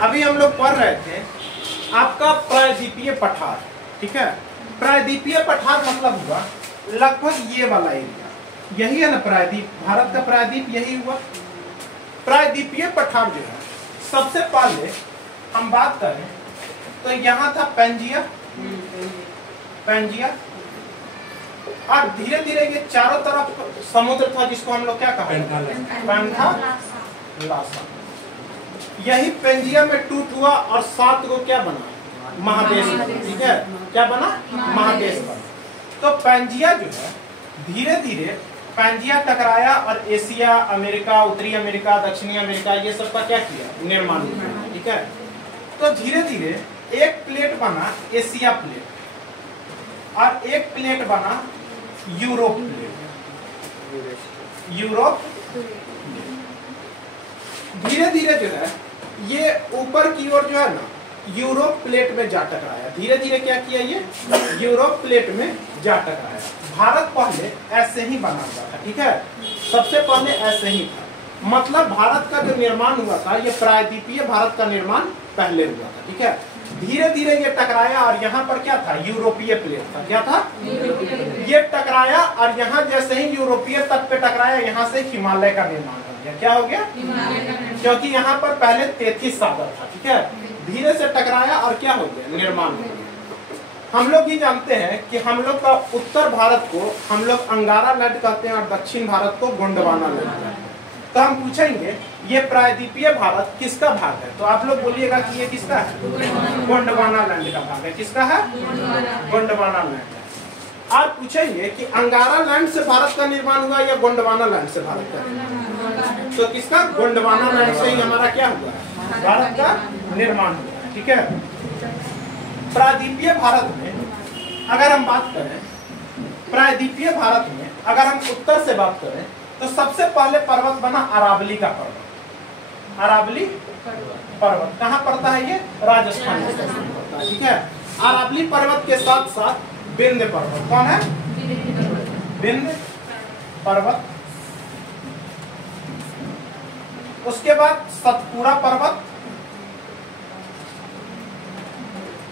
अभी हम लोग पढ़ रहे थे आपका प्रायद्वीपीय पठार, ठीक है। प्रायद्वीपीय पठार मतलब हुआ लगभग ये वाला एरिया, यही है ना प्रायद्वीप, भारत का प्रायद्वीप यही हुआ। प्रायद्वीपीय पठार जो है, सबसे पहले हम बात करें तो यहाँ था पेंजिया, और धीरे धीरे ये चारों तरफ समुद्र था जिसको हम लोग क्या कहा, पैंथालासा। यही पेंजिया में टूट हुआ और 7 को क्या बना, महादेश बना, ठीक है। क्या बना, महादेश बना। तो पेंजिया जो है धीरे धीरे पेंजिया टकराया और एशिया, अमेरिका, उत्तरी अमेरिका, दक्षिणी अमेरिका ये सब का क्या किया, निर्माण किया, ठीक है। तो धीरे धीरे एक प्लेट बना एशिया प्लेट और एक प्लेट बना यूरोप प्लेट, यूरोप। धीरे धीरे जो है ये ऊपर की ओर जो है ना यूरोप प्लेट में जा टकराया, धीरे धीरे क्या किया, ये यूरोप प्लेट में जा टकराया। भारत पहले ऐसे ही बना हुआ था, ठीक है। सबसे पहले ऐसे ही था, मतलब भारत का जो निर्माण हुआ था ये प्रायद्वीपीय भारत का निर्माण पहले हुआ था, ठीक है। धीरे धीरे ये टकराया और यहाँ पर क्या था, यूरोपीय प्लेट था। क्या था, ये टकराया और यहाँ जैसे ही यूरोपीय तट पे टकराया, यहाँ से हिमालय का निर्माण हो गया। क्या हो गया, क्योंकि यहाँ पर पहले 33 सागर था, ठीक है। धीरे से टकराया और क्या हो गया, निर्माण हो गया। हम लोग ये जानते हैं कि हम लोग का उत्तर भारत को हम लोग अंगारा लैंड कहते हैं और दक्षिण भारत को गोंडवाना लैंड कहते हैं। तो हम पूछेंगे ये प्रायद्वीपीय भारत किसका भाग है, तो आप लोग बोलिएगा कि ये किसका है, गोंडवाना लैंड का भाग है। किसका है, गोंडवाना लैंड है। आप पूछेंगे कि अंगारा लैंड से भारत का निर्माण हुआ या गोंडवाना लैंड से भारत का निर्माण, तो किसका, गोंडवाना लैंड से ही हमारा क्या हुआ है, भारत का निर्माण हुआ, ठीक है। प्रायद्वीपीय भारत में अगर हम बात करें, प्रायद्वीपीय भारत में अगर हम उत्तर से बात करें तो सबसे पहले पर्वत बना अरावली का पर्वत। अरावली पर्वत कहाँ पड़ता है, ये राजस्थान में पड़ता है, ठीक है। अरावली पर्वत के साथ साथ विंध्य पर्वत, कौन है, विंध्य पर्वत। उसके बाद सतपुड़ा पर्वत,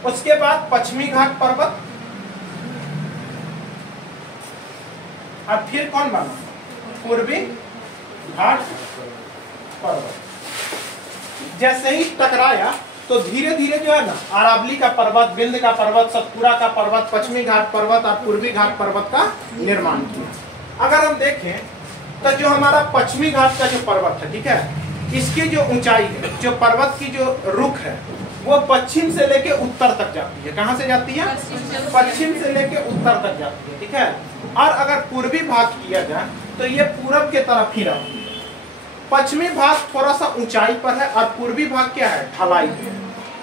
उसके बाद पश्चिमी घाट पर्वत, और फिर कौन बना, पूर्वी घाट पर्वत। जैसे ही टकराया तो धीरे धीरे जो है ना अरावली का पर्वत, विंध्य का पर्वत, सतपुड़ा का पर्वत, पश्चिमी घाट पर्वत और पूर्वी घाट पर्वत का निर्माण किया। अगर हम देखें तो जो हमारा पश्चिमी घाट का जो पर्वत है, ठीक है, इसकी जो ऊंचाई है, जो पर्वत की जो रुख है वो पश्चिम से लेके उत्तर तक जाती है। कहां से जाती है, पश्चिम से लेके उत्तर तक जाती है, ठीक है। और अगर पूर्वी भाग किया जाए तो ये पूरब के तरफ ही रहती है। पश्चिमी भाग थोड़ा सा ऊंचाई पर है और पूर्वी भाग क्या है, ढलाई है।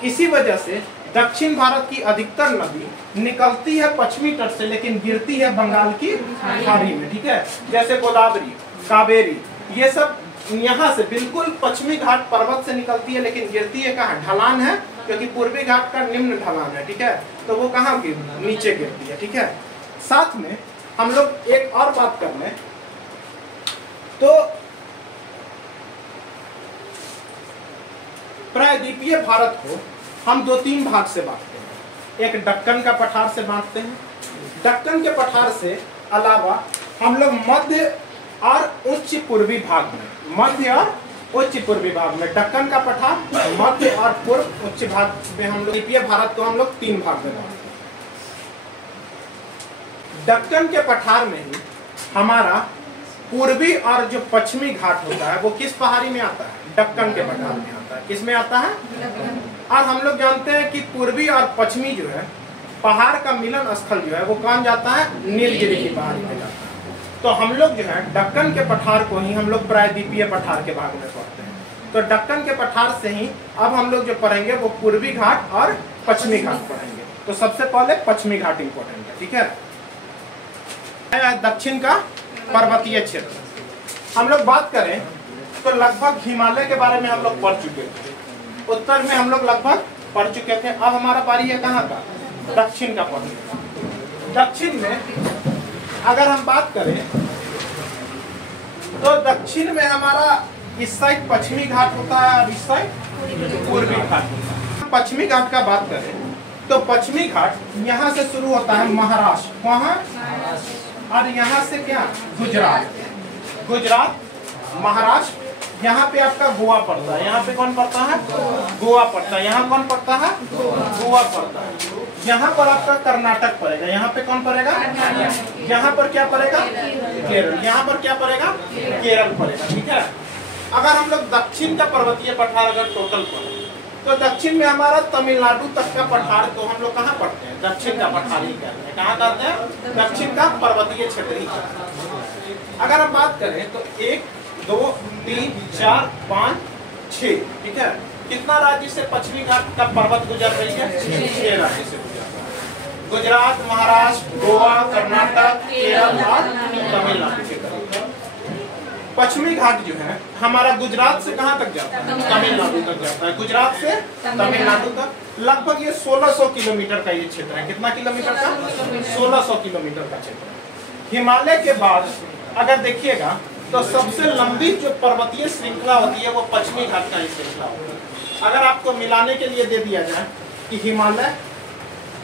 इसी वजह से दक्षिण भारत की अधिकतर नदी निकलती है पश्चिमी तट से लेकिन गिरती है बंगाल की खाड़ी में, ठीक है। जैसे गोदावरी, कावेरी, ये सब यहाँ से बिल्कुल पश्चिमी घाट पर्वत से निकलती है लेकिन गिरती है कहाँ, ढलान है, क्योंकि पूर्वी घाट का निम्न ढलान है, ठीक है। तो वो कहाँ नीचे गिरती है, ठीक है। साथ में हम लोग एक और बात कर लें तो प्रायद्वीपीय भारत को हम 2-3 भाग से बांटते हैं। एक दक्कन का पठार से बांटते हैं, दक्कन के पठार से अलावा हम लोग मध्य और उच्च पूर्वी भाग में, मध्य और उच्च पूर्वी भाग में दक्कन का पठार, मध्य और पूर्व उच्च भाग में हम लोग प्रायद्वीपीय भारत को हम लोग 3 भाग में बांटते हैं। दक्कन के पठार में ही हमारा पूर्वी और जो पश्चिमी घाट होता है वो किस पहाड़ी में आता है, दक्कन के पठार में आता है। किस में आता है, और हम लोग जानते हैं कि पूर्वी और पश्चिमी जो है पहाड़ का मिलन स्थल जो है वो कौन जाता है, नीलगिरी की पहाड़ी में जाता है। तो हम लोग जो है दक्कन के पठार को ही हम लोग प्रायद्वीपीय पठार के भाग में पढ़ते हैं। तो दक्कन के पठार से ही अब हम लोग जो पढ़ेंगे वो पूर्वी घाट और पश्चिमी घाट पढ़ेंगे। तो सबसे पहले पश्चिमी घाट इंपॉर्टेंट है, ठीक है। दक्षिण का पर्वतीय क्षेत्र हम लोग बात करें तो लगभग हिमालय के बारे में हम लोग पढ़ चुके थे, उत्तर में हम लोग लगभग पढ़ चुके थे। अब हमारा बारी है कहाँ का, दक्षिण का पढ़ने का। दक्षिण में अगर हम बात करें तो दक्षिण में हमारा इस साइड पश्चिमी घाट होता है और इस साइड पूर्वी घाट होता है। पश्चिमी घाट का बात करें तो पश्चिमी घाट यहाँ से शुरू होता है महाराष्ट्र, वहाँ और यहाँ से क्या गुजरात, गुजरात महाराष्ट्र, यहाँ पे आपका गोवा पड़ता है। यहाँ पे कौन पड़ता है? गोवा पड़ता है। यहाँ कौन पड़ता है? गोवा पड़ता है। यहाँ पर आपका कर्नाटक पड़ेगा। यहाँ पे कौन पड़ेगा? यहाँ पर क्या पड़ेगा? केरल। यहाँ पर क्या पड़ेगा? केरल पड़ेगा। ठीक है। अगर हम लोग दक्षिण का पर्वतीय पठार अगर टोटल पढ़े तो दक्षिण में हमारा तमिलनाडु तक का पठार को हम लोग कहाँ पढ़ते हैं? दक्षिण का पठार ही कहते हैं। कहाँ कहते हैं? दक्षिण का पर्वतीय क्षेत्र ही कहते हैं। अगर हम बात करें तो 1 2 3 4 5 6, ठीक है। कितना राज्य से पश्चिमी घाट का पर्वत गुजर रही है? 6 राज्य से गुजर रहा है। गुजरात, महाराष्ट्र, गोवा, कर्नाटक, केरल और तमिलनाडु के तरफ। पश्चिमी घाट जो है हमारा गुजरात से कहाँ तक जाता है? तमिलनाडु तक जाता है। गुजरात से तमिलनाडु तक लगभग ये 1600 किलोमीटर का ये क्षेत्र है। कितना किलोमीटर का? 1600 किलोमीटर का क्षेत्र है। हिमालय के बाद अगर देखिएगा तो सबसे लंबी जो पर्वतीय श्रृंखला होती है वो पश्चिमी घाट का ही श्रृंखला होती है। अगर आपको मिलाने के लिए दे दिया जाए कि हिमालय,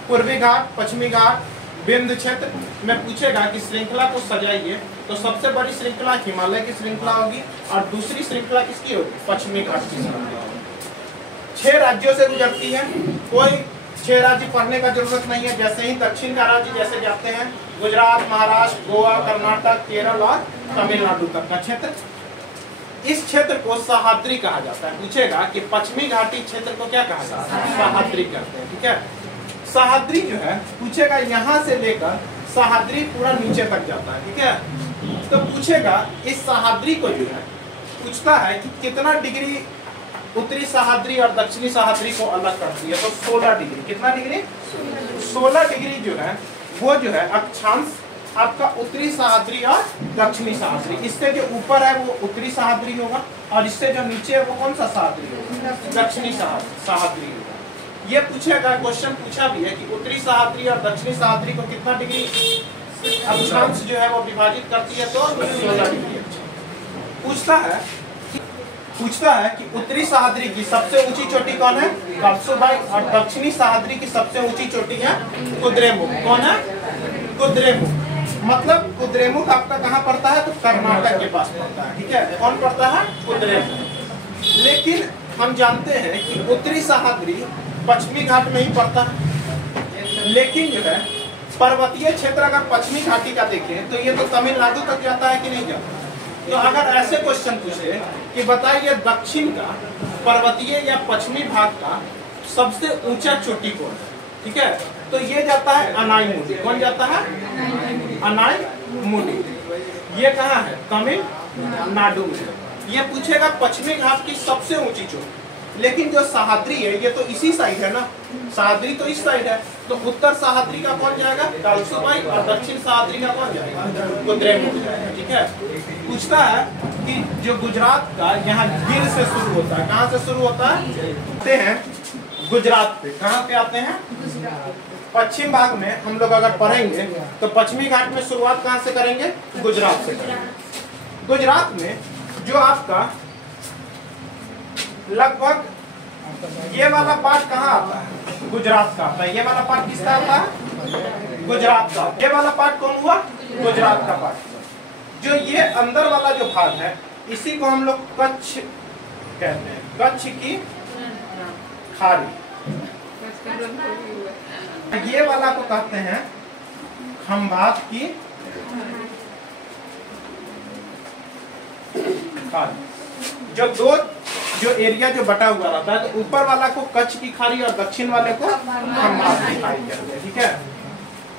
पूर्वी घाट, पश्चिमी घाट, विंध्य क्षेत्र में पूछेगा कि श्रृंखला को सजाइए तो सबसे बड़ी श्रृंखला हिमालय की श्रृंखला होगी और दूसरी श्रृंखला किसकी होगी? पश्चिमी घाट की श्रृंखला होगी। 6 राज्यों से गुजरती है। कोई 6 राज्य पढ़ने का जरूरत नहीं है। जैसे ही दक्षिण का राज्य जैसे जाते हैं गुजरात, महाराष्ट्र, गोवा, कर्नाटक, केरल और तमिलनाडु तक का क्षेत्र, इस क्षेत्र को सह्याद्री कहा जाता है। पूछेगा कि पश्चिमी घाटी क्षेत्र को क्या कहा जाता है? सह्याद्री कहते हैं। ठीक है। सह्याद्री जो है पूछेगा यहाँ से लेकर सह्याद्री पूरा नीचे तक जाता है। ठीक है। तो पूछेगा इस सह्याद्री को जो है पूछता है कि कितना डिग्री उत्तरी सह्याद्री और दक्षिणी सह्याद्री को अलग करती है? तो 16 डिग्री। कितना डिग्री? 16 डिग्री जो है वो जो है अक्षांश आपका उत्तरी सह्याद्री और दक्षिणी सह्याद्री। इससे जो ऊपर है वो उत्तरी सह्याद्री होगा और इससे जो नीचे है वो कौन सा सह्याद्री होगा? दक्षिणी सह्याद्री होगा। ये पूछेगा, क्वेश्चन पूछा भी है कि उत्तरी सह्याद्री और दक्षिणी सह्याद्री को कितना डिग्री अक्षांश जो है वो विभाजित करती है? तो 16 डिग्री। पूछता है कि उत्तरी सह्याद्री की सबसे ऊंची चोटी कौन है? कलसुबाई। और दक्षिणी सह्याद्री की सबसे ऊंची चोटी है कुद्रेमुख। कौन है? कुद्रेमुख। मतलब कुद्रेमुख आपका कहाँ पड़ता है? तो कर्नाटक के पास पड़ता है। ठीक है। कौन पड़ता है? कुद्रेमुख। लेकिन हम जानते हैं कि उत्तरी सह्याद्री पश्चिमी घाट में ही पड़ता है। लेकिन जो है पर्वतीय क्षेत्र अगर पश्चिमी घाटी का देखें तो ये तो तमिलनाडु तक जाता है कि नहीं जाता? तो अगर ऐसे क्वेश्चन पूछे कि बताइए दक्षिण का पर्वतीय या पश्चिमी भाग का सबसे ऊंचा चोटी कौन है? ठीक है। तो ये जाता है अनाईमुडी। कौन जाता है? अनाईमुडी। ये कहाँ है? तमिलनाडु में। ये पूछेगा पश्चिमी घाट की सबसे ऊंची चोटी। लेकिन जो सह्याद्री है ये तो इसी साइड है ना, सह्याद्री तो इस साइड है। तो उत्तर सह्याद्री का कौन जाएगा? कलसुबाई। और दक्षिण सह्याद्री का कौन जाएगा? कुद्रेमुख जाएगा। ठीक है। पूछता है कि जो गुजरात का यहाँ गिर से शुरू होता है, कहाँ से शुरू होता है? आते हैं गुजरात पे। कहाँ पे आते हैं? पश्चिम भाग में हम लोग अगर पढ़ेंगे तो पश्चिमी घाट में शुरुआत कहाँ से करेंगे? गुजरात से करेंगे। गुजरात में जो आपका लगभग ये वाला पार्ट कहाँ आता है? गुजरात का आता है। ये वाला पार्ट किसका आता है? गुजरात का। ये वाला पार्ट कौन हुआ? गुजरात का पार्ट। जो ये अंदर वाला जो भाग है इसी को हम लोग कच्छ कहते हैं। कच्छ की खाड़ी। ये वाला को कहते हैं खंभात की खाड़ी। जो एरिया जो बटा हुआ रहता है तो ऊपर वाला को कच्छ की खाड़ी और दक्षिण वाले को खंभात की खाड़ी कहते हैं। ठीक है।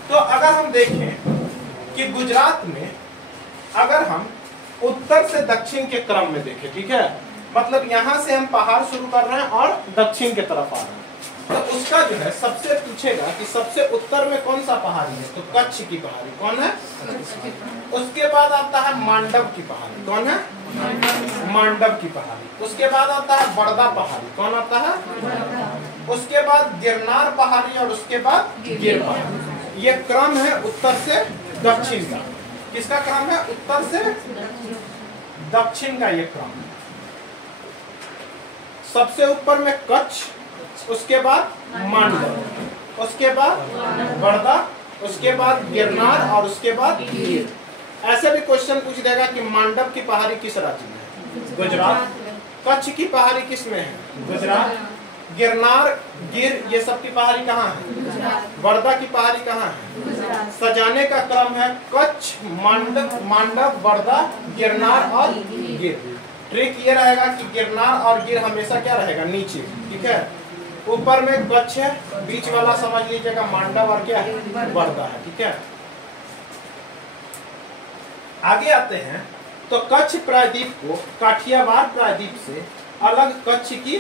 तो अगर हम देखें कि गुजरात में अगर हम उत्तर से दक्षिण के क्रम में देखें, ठीक है, मतलब यहाँ से हम पहाड़ शुरू कर रहे हैं और दक्षिण की तरफ आ रहे हैं, तो उसका जो है सबसे पूछेगा कि सबसे उत्तर में कौन सा पहाड़ी है? तो कच्छ की पहाड़ी। कौन है? उसके बाद आता है मांडव की पहाड़ी। कौन है? मांडव की पहाड़ी। उसके बाद आता है बड़दा पहाड़ी। कौन आता है? उसके बाद गिरनार पहाड़ी और उसके बाद गिर पहाड़ी। ये क्रम है उत्तर से दक्षिण का। किसका क्रम है? उत्तर से दक्षिण का ये क्रम। सबसे ऊपर में कच्छ, उसके बाद मांडव, उसके बाद वर्धा, उसके बाद गिरनार और उसके बाद गिर। ऐसे भी क्वेश्चन पूछ देगा कि मांडव की पहाड़ी किस राज्य में है? गुजरात। कच्छ की पहाड़ी किस में है? गुजरात। गिरनार, गिर, ये सब की पहाड़ी कहाँ है? वर्धा की पहाड़ी कहाँ है? सजाने का क्रम है कच्छ, मांडव, वर्धा, गिरनार और गिर। ट्रिक ये रहेगा कि गिरनार और गिर हमेशा क्या रहेगा? नीचे, ठीक है। ऊपर में कच्छ है, बीच वाला समझ लीजिएगा मांडव और क्या है? वर्धा है, ठीक है। आगे आते हैं तो कच्छ प्रायद्वीप को काठियावाड़ प्रायद्वीप से अलग कच्छ की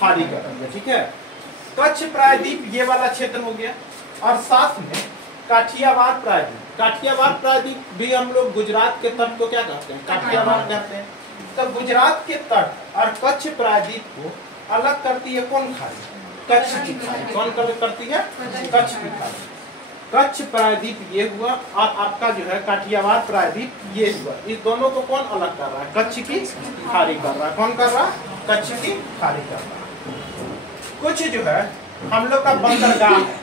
खाड़ी कर रही है, ठीक है। कच्छ प्रायद्वीप ये वाला क्षेत्र हो गया और साथ में काठियावाड़ प्रायद्वीप। काठियावाड़ प्रायद्वीप भी हम लोग गुजरात के तट को क्या कहते हैं? काठियावाड़ कहते हैं। तो गुजरात के तट और कच्छ प्रायद्वीप को अलग करती है कौन खाड़ी? कच्छ की खाड़ी। कौन करती है? कच्छ की खाड़ी। कच्छ प्रायद्वीप ये हुआ और आपका जो है काठियावाड़ प्रायद्वीप ये हुआ। इस दोनों को कौन अलग कर रहा है? कच्छ की खाड़ी कर रहा है। कौन कर रहा है? कच्छ की खाड़ी कर रहा है। कुछ जो है हम लोग का बंदरगाह है,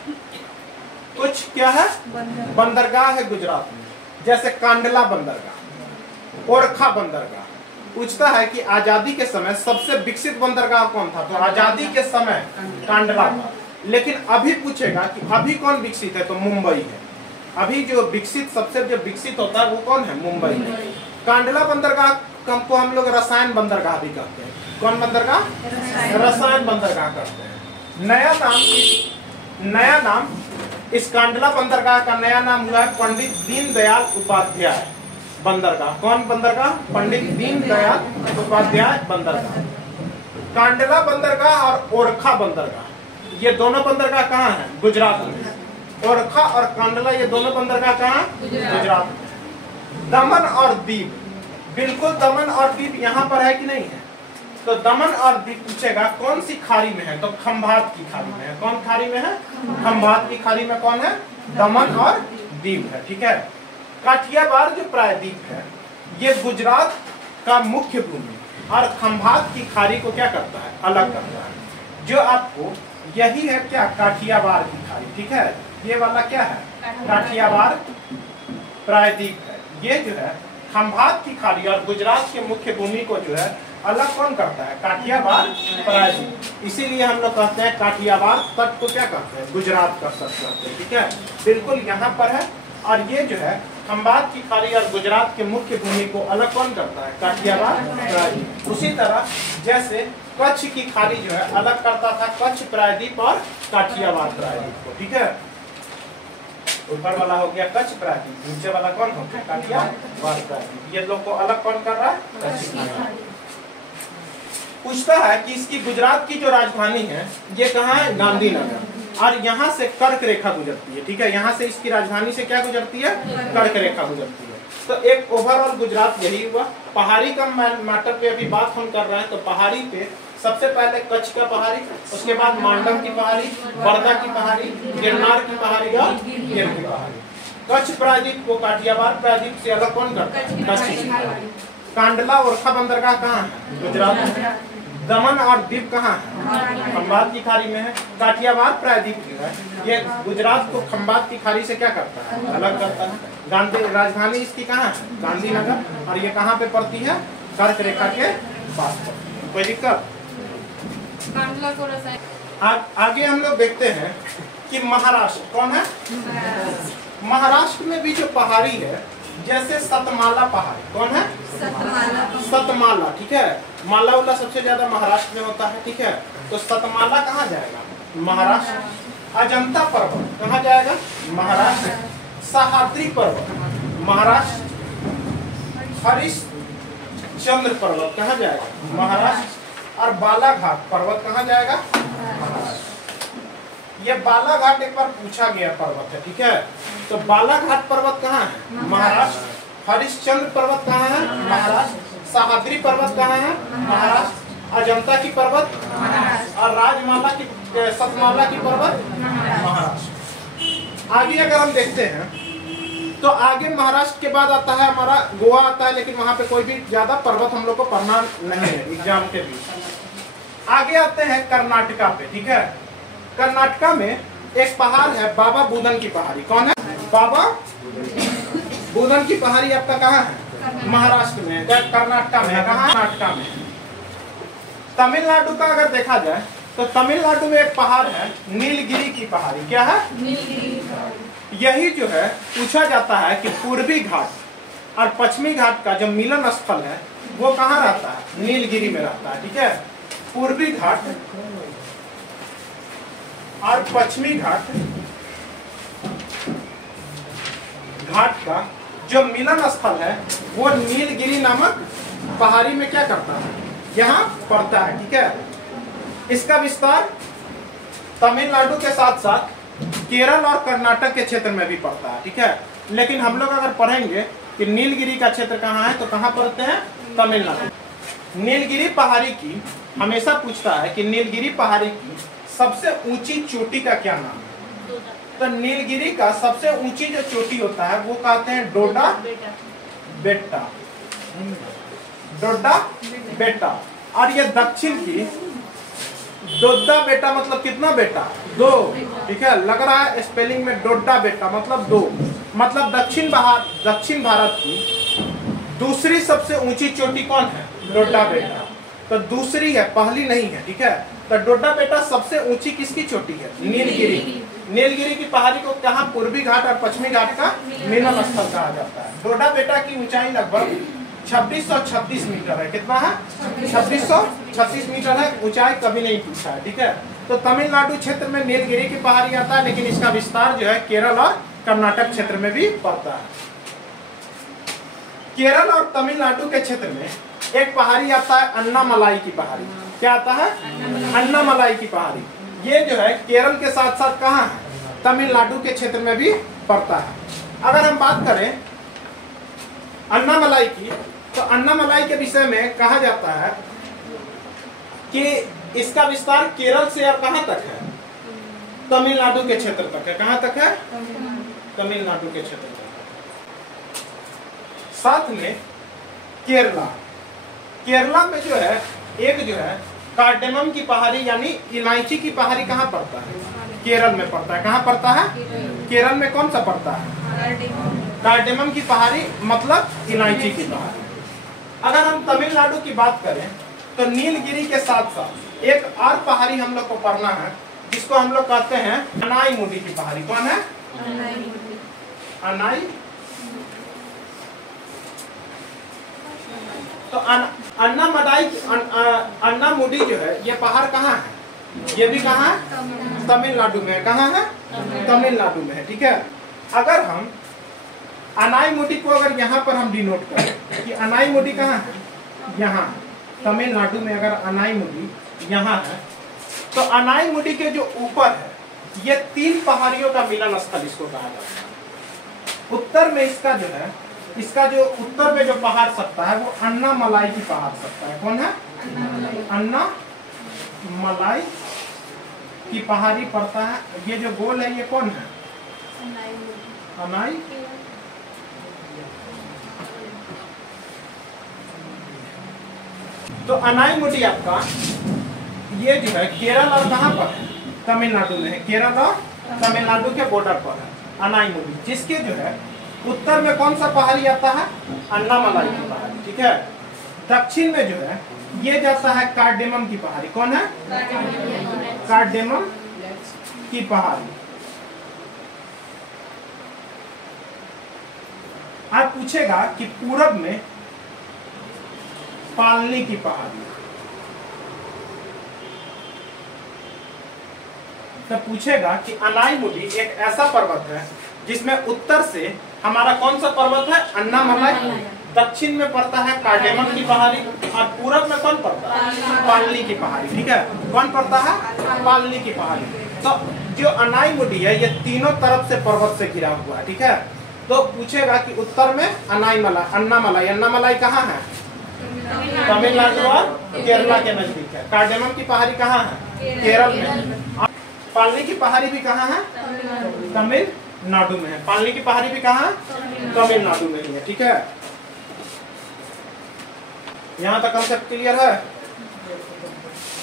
कुछ क्या है? बंदरगाह है गुजरात में, जैसे कांडला बंदरगाह, ओरखा बंदरगाह। पूछता है कि आजादी के समय सबसे विकसित बंदरगाह कौन था? तो आजादी के समय कांडला था। लेकिन अभी पूछेगा कि अभी कौन विकसित है? तो मुंबई है। अभी जो विकसित, सबसे जो विकसित होता है वो कौन है? मुंबई है। कांडला बंदरगाह को हम लोग रसायन बंदरगाह भी कहते हैं। कौन बंदरगाह? रसायन बंदरगाह कहते हैं। नया नाम इस कांडला बंदरगाह का नया नाम हुआ है पंडित दीनदयाल उपाध्याय बंदरगाह। कौन बंदरगाह? पंडित दीनदयाल उपाध्याय बंदरगाह। कांडला बंदरगाह और ओरखा बंदरगाह, ये दोनों बंदरगाह कहाँ हैं? गुजरात में। ओरखा और कांडला ये दोनों बंदरगाह कहाँ? गुजरात में। दमन और दीव, बिल्कुल दमन और दीव यहाँ पर है कि नहीं है? तो दमन और दीव पूछेगा कौन सी खाड़ी में है? तो खंभात की खाड़ी में है। कौन खाड़ी में है? खंभात की खाड़ी में कौन है? दमन और दीव है, ठीक है। काठियावाड़ जो प्रायद्वीप है ये गुजरात का मुख्य भूमि और खंभात की खाड़ी को क्या करता है? अलग करता है। जो आपको यही है क्या? काठियावाड़ की खाड़ी, ठीक है। ये वाला क्या है? काठियावाड़ प्रायद्वीप है। ये जो है खंभात की खाड़ी और गुजरात के मुख्य भूमि को जो है अलग कौन करता है? काठियावाड़ प्रायद्वीप। इसीलिए हम लोग कहते हैं काठियावाड़ तट को क्या कहते हैं? गुजरात का तट कहते हैं, ठीक है। बिल्कुल यहाँ पर है। और ये जो है खंभात की खाड़ी और गुजरात के मुख्य भूमि को अलग कौन करता है? काठियावाड़ प्रायद्वीप। उसी तरह जैसे कच्छ की खाड़ी जो है अलग करता था कच्छ प्रायद्वीप और काठियावाड़ प्रायद्वीप को, ठीक है। ऊपर वाला हो गया कच्छ प्रायद्वीप, नीचे वाला कौन हो गया? काठियावाड़ प्रायद्वीप। ये लोग को अलग कौन कर रहा है? कच्छ की खाड़ी। पूछता है कि इसकी गुजरात की जो राजधानी है ये कहाँ है? गांधीनगर। और यहाँ से कर्क रेखा गुजरती है, ठीक है। यहाँ से इसकी राजधानी से क्या गुजरती है? कर्क रेखा गुजरती है। तो एक ओवरऑल गुजरात यही हुआ। पहाड़ी का मैटर पे अभी बात हम कर रहे हैं। तो पहाड़ी पे सबसे पहले कच्छ का पहाड़ी, उसके बाद मांडव की पहाड़ी, वर्धा की पहाड़ी, गिरनार की पहाड़ी और गिर की पहाड़ी। कच्छ प्रायद्वीप को काठियावाड़ प्रायद्वीप से अलग कौन करता है? कच्छ की पहाड़ी। कांडला ओरखा बंदरगाह कहाँ है? गुजरात में। दमन और दीव कहाँ है? खंभात की खाड़ी में है। काठियावाड़ प्रायद्वीप जो है ये गुजरात को खंभात की खाड़ी से क्या करता है? अलग करता है। गांधी राजधानी इसकी कहाँ है? गांधीनगर। और ये कहाँ पे पड़ती है? कर्क रेखा के पास पड़ती है। कोई दिक्कत? आगे हम लोग देखते हैं कि महाराष्ट्र कौन है? महाराष्ट्र में भी जो पहाड़ी है जैसे सतमाला पहाड़ी, कौन है? सतमाला, ठीक है। माला उला सबसे ज्यादा महाराष्ट्र में होता है, ठीक है। तो सतमाला कहाँ जाएगा? महाराष्ट्र। अजंता पर्वत कहाँ जाएगा? महाराष्ट्र। सह्याद्री पर्वत महाराष्ट्र। हरिश्चंद्र पर्वत कहाँ जाएगा? महाराष्ट्र। और बालाघाट पर्वत कहाँ जाएगा? महाराष्ट्र। ये बालाघाट एक बार पूछा गया पर्वत है, ठीक है। तो बालाघाट पर्वत कहाँ है? महाराष्ट्र। हरिश्चंद्र पर्वत कहाँ है? महाराष्ट्र। सह्याद्री पर्वत कहाँ है? महाराष्ट्र। अजंता की पर्वत और राजमाला की सतमाला की पर्वत महाराष्ट्र। आगे अगर हम देखते हैं तो आगे महाराष्ट्र के बाद आता है हमारा गोवा आता है, लेकिन वहां पे कोई भी ज्यादा पर्वत हम लोग को पढ़ना नहीं है एग्जाम के भी। आगे आते हैं कर्नाटका पे, ठीक है। कर्नाटका में एक पहाड़ है बाबा बुदन की पहाड़ी। कौन है? बाबा बुदन की पहाड़ी आपका कहाँ है? महाराष्ट्र में। कर्नाटका में कहाँ? कर्नाटका में। तमिलनाडु का अगर देखा जाए तो तमिलनाडु में एक पहाड़ है नीलगिरी की पहाड़ी। क्या है? नीलगिरी। यही जो है पूछा जाता है कि पूर्वी घाट और पश्चिमी घाट का जो मिलन स्थल है वो कहाँ रहता है? नीलगिरी में रहता है, ठीक है। पूर्वी घाट और पश्चिमी घाट का जो मिलन स्थल है वो नीलगिरी नामक पहाड़ी में क्या करता है? यहाँ पड़ता है, ठीक है। इसका विस्तार तमिलनाडु के साथ साथ केरल और कर्नाटक के क्षेत्र में भी पड़ता है, ठीक है। लेकिन हम लोग अगर पढ़ेंगे कि नीलगिरी का क्षेत्र कहाँ है तो कहाँ पड़ते हैं? तमिलनाडु। नीलगिरी पहाड़ी की हमेशा पूछता है कि नीलगिरी पहाड़ी की सबसे ऊंची चोटी का क्या नाम है? तो नीलगिरी का सबसे ऊंची जो चोटी होता है वो कहते हैं डोडा बेट्टा। डोडा बेट्टा। और ये दक्षिण की डोडा बेटा मतलब कितना बेटा? 2, ठीक है। लग रहा है स्पेलिंग में डोडा बेटा मतलब 2, मतलब दक्षिण भारत की दूसरी सबसे ऊंची चोटी कौन है? डोडा बेटा। तो दूसरी है, पहली नहीं है, ठीक है। तो डोडा बेटा सबसे ऊंची किसकी चोटी है? नीलगिरी। नीलगिरी की पहाड़ी को कहाँ? पूर्वी घाट और पश्चिमी घाट का मिलन स्थल कहा जाता है। डोडा बेटा की ऊंचाई लगभग 2636 मीटर है। कितना है? 2636 मीटर है। ऊंचाई कभी नहीं पूछा है, ठीक है। तो तमिलनाडु क्षेत्र में नीलगिरी की पहाड़ी आता है, लेकिन इसका विस्तार जो है केरल और कर्नाटक क्षेत्र में भी पड़ता है। केरल और तमिलनाडु के क्षेत्र में एक पहाड़ी आता है अन्नामलाई की पहाड़ी। क्या आता है? अन्नामलाई की पहाड़ी। ये जो है केरल के साथ साथ कहाँ है? तमिलनाडु के क्षेत्र में भी पड़ता है। अगर हम बात करें अन्नामलाई की, तो अन्नामलाई के विषय में कहा जाता है कि इसका विस्तार केरल से और कहां तक है? तमिलनाडु के क्षेत्र तक है। कहां तक है? तमिलनाडु के क्षेत्र तक। साथ में केरला में जो है एक जो है कार्डेमम की पहाड़ी यानी इलायची की पहाड़ी कहाँ पड़ता है? केरल में पड़ता है। कहाँ पड़ता है? केरल में। कौन सा पड़ता है? कार्डेमम की पहाड़ी मतलब इलायची की पहाड़ी। अगर हम तमिलनाडु की बात करें तो नीलगिरी के साथ साथ एक और पहाड़ी हम लोग को पढ़ना है जिसको हम लोग कहते हैं अनाईमुडी की पहाड़ी। कौन है? अनाई। तो अन्नामुडी जो है ये पहाड़ कहाँ है? ये भी कहाँ है? तमिलनाडु में। कहाँ है? तमिलनाडु में है, ठीक है। अगर हम अनाईमुडी को अगर यहाँ पर हम डिनोट करें कि अनाईमुडी कहाँ है? यहाँ तमिलनाडु में। अगर अनाईमुडी यहाँ है तो अनाईमुडी के जो ऊपर है ये 3 पहाड़ियों का मिलन स्थल इसको कहा जाता है। उत्तर में इसका जो है जो उत्तर में जो पहाड़ सकता है वो अन्नामलाई की पहाड़ सकता है। कौन है? अन्नामलाई की पहाड़ी पड़ता है। ये जो गोल है ये कौन है? अनाई। तो अनाईमुडी आपका ये जो है केरल और कहाँ पर है? तमिलनाडु में है। केरल और तमिलनाडु के बॉर्डर पर है अनाईमुडी, जिसके जो है उत्तर में कौन सा पहाड़ी आता है? अन्नामलाई की पहाड़ी, ठीक है। दक्षिण में जो है ये जाता है कार्डेमम की पहाड़ी। कौन है? कार्डेमम की पहाड़ी। आप पूछेगा कि पूरब में पालनी की पहाड़ी, तो पूछेगा कि अनाईमुडी एक ऐसा पर्वत है जिसमें उत्तर से हमारा कौन सा पर्वत है? अन्नामलाई। दक्षिण में पड़ता है कार्डेमम की पहाड़ी और पूरब में कौन पड़ता है? पालनी की पहाड़ी, ठीक है। कौन पड़ता है? पालनी की पहाड़ी। तो जो अनाईमुडी है ये तीनों तरफ से पर्वत से घिरा हुआ है, ठीक है। तो पूछेगा कि उत्तर में अन्नामलाई। अन्नामलाई कहाँ है? तमिलनाडु और केरला के नजदीक है। कार्डेमम की पहाड़ी कहाँ है? केरल में। पालनी की पहाड़ी भी कहाँ है? तमिलनाडु में है। पालनी की पहाड़ी भी कहाँ है? तमिलनाडु में ही है, ठीक है। यहाँ तक कंसेप्ट क्लियर है?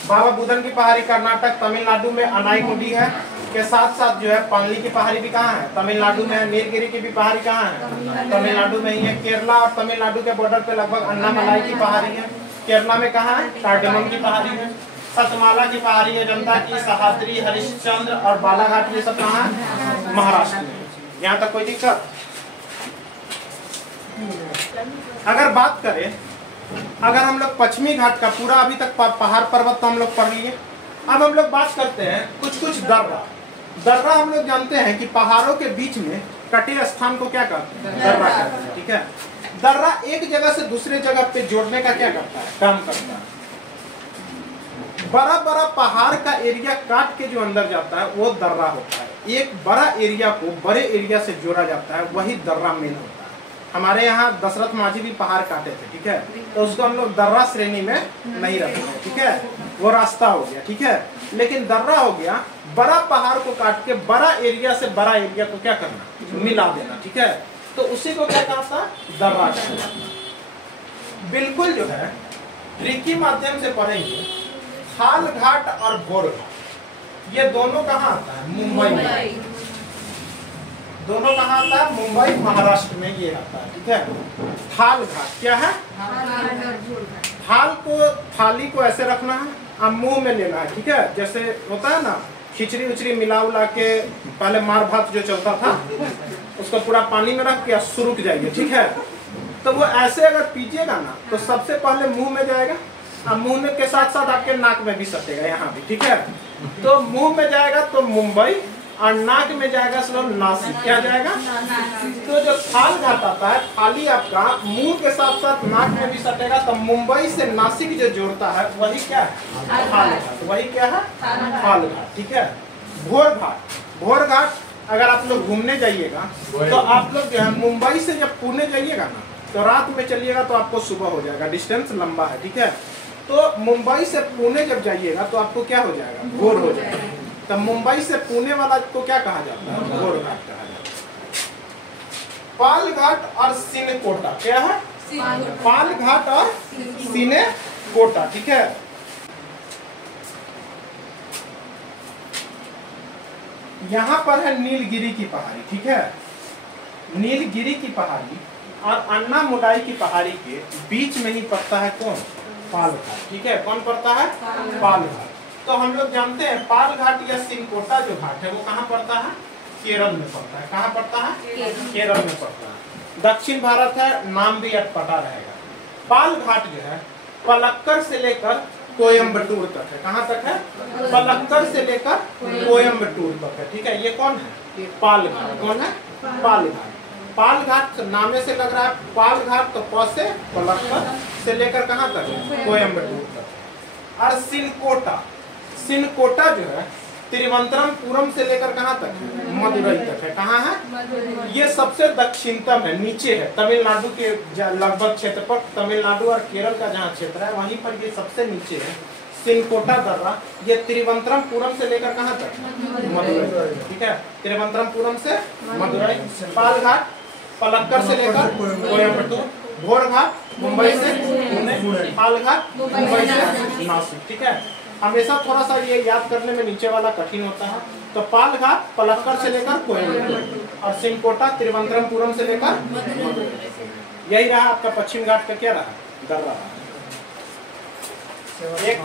बाबा बुदन की पहाड़ी कर्नाटक, तमिलनाडु में अनाईमुडी है के साथ साथ जो है पल्ली की पहाड़ी भी कहाँ है, तमिलनाडु में है। नीलगिरी की भी पहाड़ी कहाँ है, तमिलनाडु में ही है। केरला और तमिलनाडु के बॉर्डर पे लगभग अन्नामलाई की पहाड़ी है। केरला में कहाँ है, कार्डेमम की पहाड़ी है। सतमाला की पहाड़ी है, जनता की, सहाद्री, हरिश्चंद्र और बालाघाट, ये सब कहाँ है, महाराष्ट्र में। यहाँ तक कोई दिक्कत? अगर बात करें, अगर हम लोग पश्चिमी घाट का पूरा अभी तक पहाड़ पर्वत तो हम लोग पढ़ लिए, अब हम लोग बात करते हैं कुछ दर्रा। दर्रा हम लोग जानते हैं कि पहाड़ों के बीच में कटे स्थान को क्या कहते हैं, दर्रा कहते हैं। ठीक है, दर्रा एक जगह से दूसरे जगह पे जोड़ने का क्या करता है, काम करता है। बड़ा बड़ा पहाड़ का एरिया काट के जो अंदर जाता है वो दर्रा होता है। एक बड़ा एरिया को बड़े एरिया से जोड़ा जाता है, वही दर्रा मेन होता है। हमारे यहाँ दशरथ माझी भी पहाड़ काटे थे, ठीक है, तो उसको हम लोग दर्रा श्रेणी में नहीं रखते हैं, ठीक है, वो रास्ता हो गया, ठीक है। लेकिन दर्रा हो गया बड़ा पहाड़ को काट के बड़ा एरिया से बड़ा एरिया को क्या करना, मिला देना, ठीक है, तो उसी को क्या कहता है, दर्रा कहता। बिल्कुल जो है ट्रिकी माध्यम से पढ़ेंगे। थाल घाट और भोर घाट ये दोनों कहाँ आता है, मुंबई में। दोनों कहाँ आता है, मुंबई महाराष्ट्र में ये आता है, ठीक है। थाल घाट क्या है, थाल को, थाली को ऐसे रखना है, अब मुंह में लेना है, ठीक है, जैसे होता है ना खिचड़ी उचड़ी मिला उला के पहले मार भात जो चलता था उसको पूरा पानी में रख के सुरुक जाइए, ठीक है। तो वो ऐसे अगर पीजिएगा ना तो सबसे पहले मुंह में जाएगा, अब मुंह में के साथ साथ आपके नाक में भी सटेगा, यहाँ भी, ठीक है। तो मुंह में जाएगा तो मुंबई और नाक में जाएगा सिर्फ नासिक, क्या जाएगा। तो जो थाल घाट आता है, थाली आपका मुंह के साथ साथ नाक में भी सटेगा, तो मुंबई से नासिक जो जोड़ता है वही क्या है, थाल घाट, वही क्या है, थाल घाट, ठीक है। भोर घाट, भोर घाट अगर आप लोग घूमने जाइएगा तो आप लोग जो है मुंबई से जब पुणे जाइएगा ना तो रात में चलिएगा तो आपको सुबह हो जाएगा, डिस्टेंस लंबा है, ठीक है। तो मुंबई से पुणे जब जाइएगा तो आपको क्या हो जाएगा, भोर हो जाएगा। तो मुंबई से पुणे वाला को क्या कहा जाता है, भोर घाट कहा जाता है। पाल घाट और सिनकोटा क्या है, पाल घाट और सिनकोटा, ठीक है। यहाँ पर है नीलगिरी की पहाड़ी, ठीक है। नीलगिरी की पहाड़ी और अन्नामुलाई की पहाड़ी के बीच में ही पड़ता है कौन, पाल घाट, ठीक है। कौन पड़ता है, पाल घाट। तो हम लोग जानते हैं पाल घाट या सिनकोटा जो घाट है वो कहाँ पड़ता है, केरल में पड़ता है। कहाँ पड़ता है, केरल में पड़ता है। दक्षिण भारत है, नाम भी अटपटा रहेगा। पाल घाट जो है पलक्कड़ से लेकर कोयम्बटूर तक है। कहाँ तक है, पलक्कड़ से लेकर कोयम्बटूर तक है, ठीक है। ये कौन है, पाल घाट। कौन है, पाल घाट। पाल घाट नामे से लग रहा है, पाल घाट तो प से पलक्कड़ से लेकर कहाँ तक है, कोयम्बटूर तक। और सिनकोटा, सिनकोटा जो है तिरुवनंतपुरम से लेकर कहाँ तक है, मदुरई तक है। कहाँ है, ये सबसे दक्षिणतम है, नीचे है, तमिलनाडु के लगभग क्षेत्र पर, तमिलनाडु और केरल का जहाँ क्षेत्र है वहीं पर ये सबसे नीचे है सिनकोटा दर्रा। ये तिरुवनंतपुरम से लेकर कहाँ तक, मदुरई, ठीक है, तिरुवनंतपुरम से मदुरई। पाल घाट पलक्कड़ से लेकर कोयम्बटूर, भोर घाट मुंबई से पुणे, पाल घाट मुंबई से नासिक, ठीक है। हमेशा थोड़ा सा ये याद करने में नीचे वाला कठिन होता है। तो पाल घाट पलक्कड़ से लेकर कोयम्बटूर और सिनकोटा तिरुवनंतपुरम से लेकर मदुरई। यही रहा आपका पश्चिम घाट का क्या रहा, दर्रा। एक